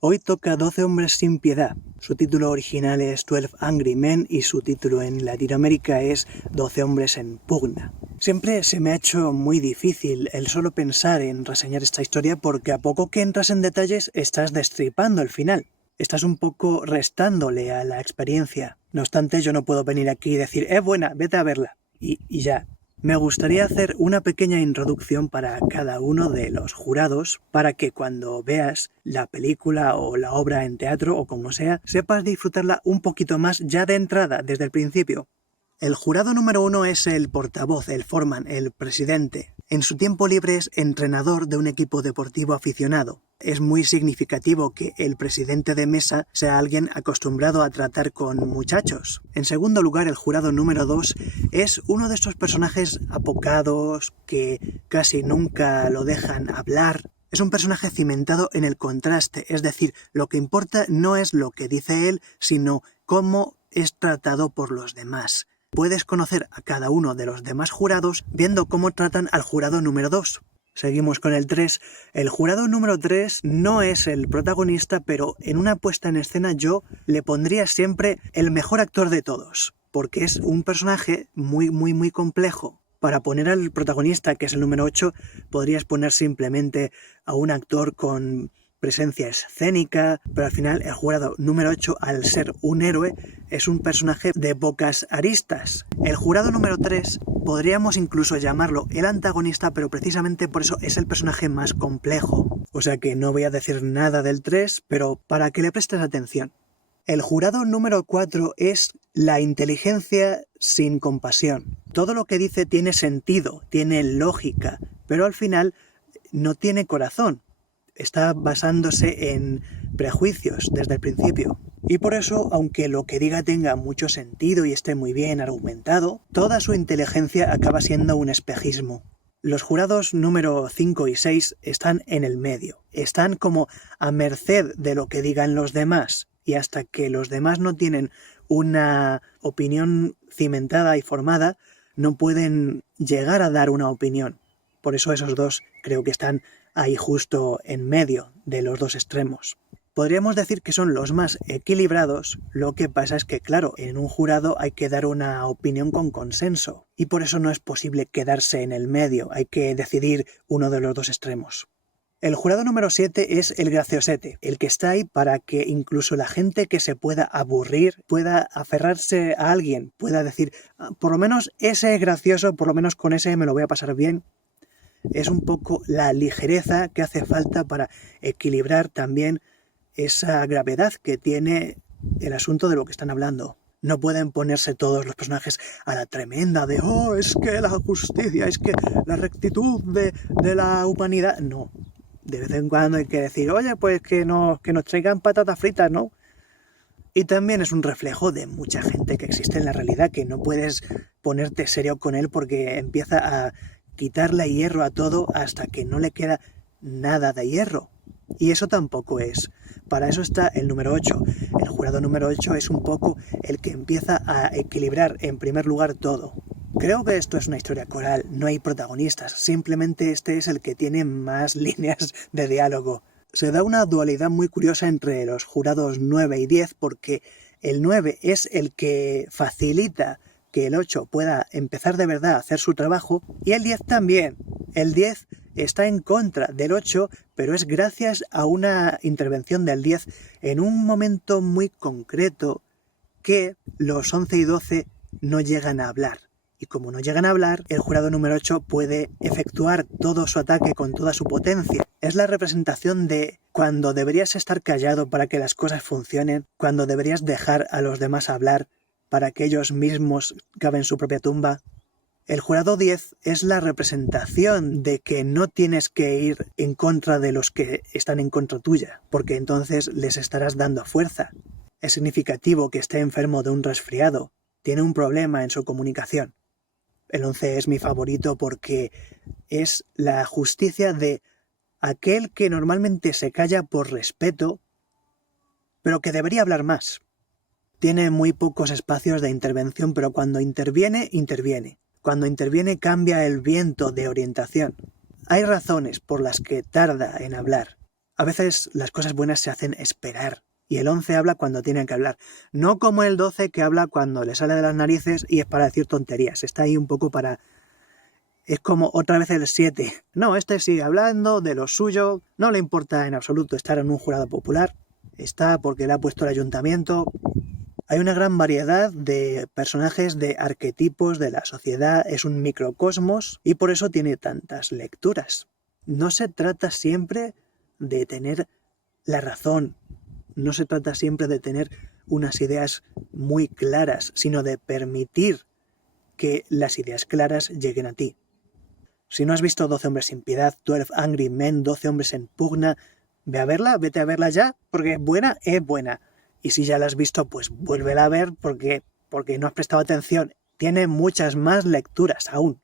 Hoy toca 12 hombres sin piedad. Su título original es 12 Angry Men y su título en Latinoamérica es 12 hombres en pugna. Siempre se me ha hecho muy difícil el solo pensar en reseñar esta historia porque a poco que entras en detalles estás destripando el final. Estás un poco restándole a la experiencia. No obstante, yo no puedo venir aquí y decir, es buena, vete a verla. Y ya. Me gustaría hacer una pequeña introducción para cada uno de los jurados para que cuando veas la película o la obra en teatro o como sea, sepas disfrutarla un poquito más ya de entrada, desde el principio. El jurado número 1 es el portavoz, el foreman, el presidente. En su tiempo libre es entrenador de un equipo deportivo aficionado. Es muy significativo que el presidente de mesa sea alguien acostumbrado a tratar con muchachos. En segundo lugar, el jurado número 2 es uno de estos personajes apocados que casi nunca lo dejan hablar. Es un personaje cimentado en el contraste, es decir, lo que importa no es lo que dice él, sino cómo es tratado por los demás. Puedes conocer a cada uno de los demás jurados viendo cómo tratan al jurado número 2. Seguimos con el 3. El jurado número 3 no es el protagonista, pero en una puesta en escena yo le pondría siempre el mejor actor de todos, porque es un personaje muy complejo. Para poner al protagonista, que es el número 8, podrías poner simplemente a un actor con presencia escénica, pero al final el jurado número 8, al ser un héroe, es un personaje de pocas aristas. El jurado número 3 podríamos incluso llamarlo el antagonista, pero precisamente por eso es el personaje más complejo. O sea que no voy a decir nada del 3, pero para que le prestes atención. El jurado número 4 es la inteligencia sin compasión. Todo lo que dice tiene sentido, tiene lógica, pero al final no tiene corazón. Está basándose en prejuicios desde el principio. Y por eso, aunque lo que diga tenga mucho sentido y esté muy bien argumentado, toda su inteligencia acaba siendo un espejismo. Los jurados número 5 y 6 están en el medio. Están como a merced de lo que digan los demás. Y hasta que los demás no tienen una opinión cimentada y formada, no pueden llegar a dar una opinión. Por eso esos dos creo que están ahí justo en medio de los dos extremos. Podríamos decir que son los más equilibrados, lo que pasa es que, claro, en un jurado hay que dar una opinión con consenso, y por eso no es posible quedarse en el medio, hay que decidir uno de los dos extremos. El jurado número 7 es el graciosete, el que está ahí para que incluso la gente que se pueda aburrir pueda aferrarse a alguien, pueda decir, por lo menos ese es gracioso, por lo menos con ese me lo voy a pasar bien. Es un poco la ligereza que hace falta para equilibrar también esa gravedad que tiene el asunto de lo que están hablando. No pueden ponerse todos los personajes a la tremenda de es que la justicia, es que la rectitud de la humanidad. No, de vez en cuando hay que decir, oye, pues que nos traigan patatas fritas, ¿no? Y también es un reflejo de mucha gente que existe en la realidad, que no puedes ponerte serio con él porque empieza a quitarle hierro a todo hasta que no le queda nada de hierro. Y eso tampoco es. Para eso está el número 8. El jurado número 8 es un poco el que empieza a equilibrar en primer lugar todo. Creo que esto es una historia coral, no hay protagonistas, simplemente este es el que tiene más líneas de diálogo. Se da una dualidad muy curiosa entre los jurados 9 y 10 porque el 9 es el que facilita que el 8 pueda empezar de verdad a hacer su trabajo, y el 10 también. El 10 está en contra del 8, pero es gracias a una intervención del 10 en un momento muy concreto que los 11 y 12 no llegan a hablar. Y como no llegan a hablar, el jurado número 8 puede efectuar todo su ataque con toda su potencia. Es la representación de cuando deberías estar callado para que las cosas funcionen, cuando deberías dejar a los demás hablar para que ellos mismos caven su propia tumba. El jurado 10 es la representación de que no tienes que ir en contra de los que están en contra tuya, porque entonces les estarás dando fuerza. Es significativo que esté enfermo de un resfriado, tiene un problema en su comunicación. El 11 es mi favorito porque es la justicia de aquel que normalmente se calla por respeto, pero que debería hablar más. Tiene muy pocos espacios de intervención, pero cuando interviene, interviene. Cuando interviene cambia el viento de orientación. Hay razones por las que tarda en hablar. A veces las cosas buenas se hacen esperar. Y el 11 habla cuando tiene que hablar. No como el 12 que habla cuando le sale de las narices y es para decir tonterías. Está ahí un poco para... Es como otra vez el 7. No, este sigue hablando de lo suyo. No le importa en absoluto estar en un jurado popular. Está porque le ha puesto el ayuntamiento. Hay una gran variedad de personajes, de arquetipos de la sociedad. Es un microcosmos y por eso tiene tantas lecturas. No se trata siempre de tener la razón. No se trata siempre de tener unas ideas muy claras, sino de permitir que las ideas claras lleguen a ti. Si no has visto 12 hombres sin piedad, 12 Angry Men, 12 hombres en pugna, ve a verla, vete a verla ya, porque es buena, es buena. Y si ya la has visto, pues vuélvela a ver porque no has prestado atención. Tiene muchas más lecturas aún.